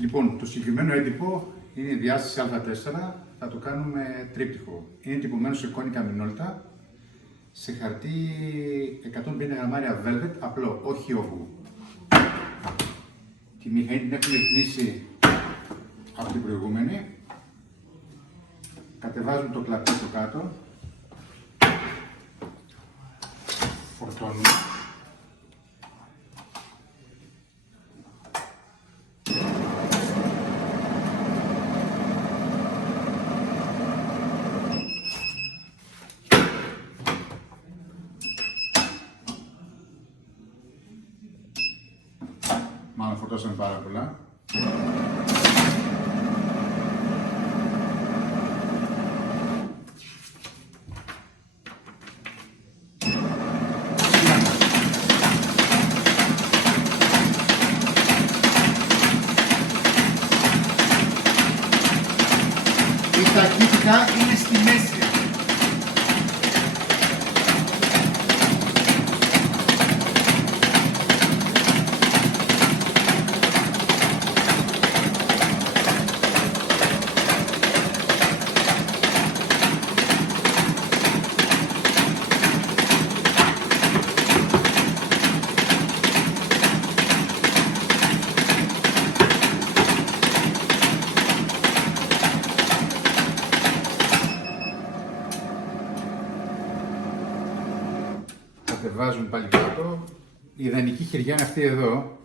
Λοιπόν, το συγκεκριμένο έντυπο είναι η διάσταση Α4, θα το κάνουμε τρίπτυχο. Είναι τυπωμένο σε κόνικα μινόλτα, σε χαρτί 150 γραμμάρια velvet, απλό, όχι όγκου. Τη μηχανή την έχουμε ρυθμίσει από την προηγούμενη. Κατεβάζουμε το κλαπί στο κάτω. Φορτώνουμε. Μάλλον φορτώσαμε πάρα πολλά. Η ταχύτητα είναι στη μέση. Κατεβάζουμε πάλι κάτω. Η ιδανική χεριά είναι αυτή εδώ,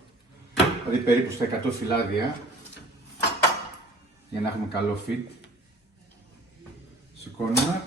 δηλαδή περίπου στα 100 φυλάδια, για να έχουμε καλό fit. Σηκώνουμε.